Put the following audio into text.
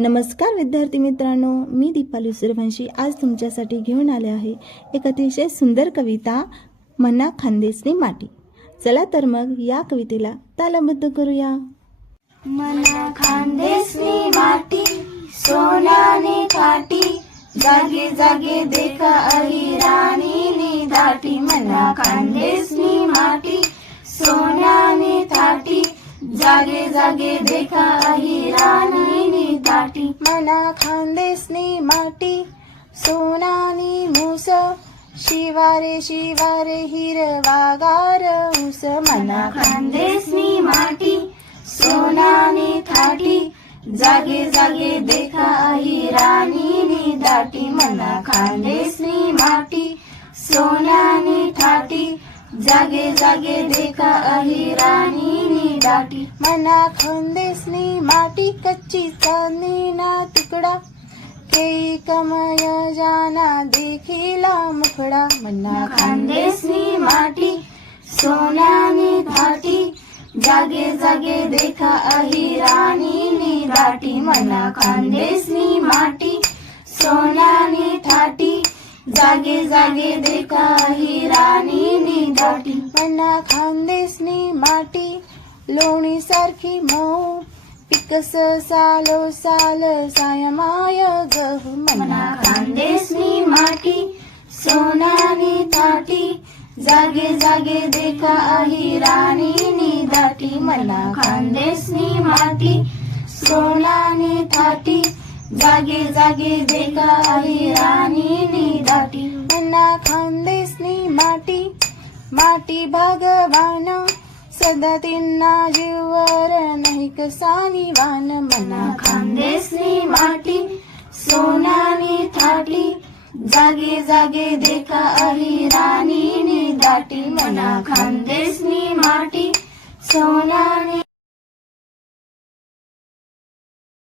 नमस्कार विद्यार्थी मित्रांनो, मी दीपाली सूर्यवंशी आज तुमच्यासाठी घेऊन आले आहे एक अतिशय सुंदर कविता मना खानदेशनी माटी। चला तर मग या कवितेला तालबद्ध करूया। मना खानदेशनी माटी सोन्याने थाटी, जागे जागे देखा अहिराणीनी दाटी। मना खानदेशनी माटी सोन्याने थाटी, जागे जागे देखा अहिराणीनी दाटी। मना खानदेशनी माटी सोनानी मूस, शिवारे शिवारे हिरवागार ऊस। मना खानदेशनी माटी सोनाने थाटी, जागे जागे देखा अहिराणीनी दाटी। मना खानदेशनी माटी सोन्याने थाटी, जागे जागे देखा अहिराणीनी दाटी। मना खानदेशनी माटी कच्ची चांदीना तुकडा, केई कमय जाना देखिला मुखडा। मना खानदेशनी माटी सोन्याने थाटी, जागे जागे देखा अहिराणीनी दाटी। मना खानदेशनी माटी सोन्याने थाटी, जागे जागे देखा अहिराणीनी दाटी। मना खानदेशनी माटी लोणी सारखी मऊ, पिकस सालो साल सायमाय गहू। मना खानदेशनी माटी सोन्याने थाटी, जागे जागे देखा अहिराणीनी दाटी। मना खानदेशनी माटी सोन्याने थाटी, जागे जागे देखा अहिराणीनी दाटी। मना खानदेशनी माटी माटी भगवान, सदा तिन्ना जीवर नाही कसानी वान। मना खानदेशनी माटी सोन्याने थाटी, जागे जागे देखा अहिराणीनी दाटी। मना खानदेशनी माटी सोन्याने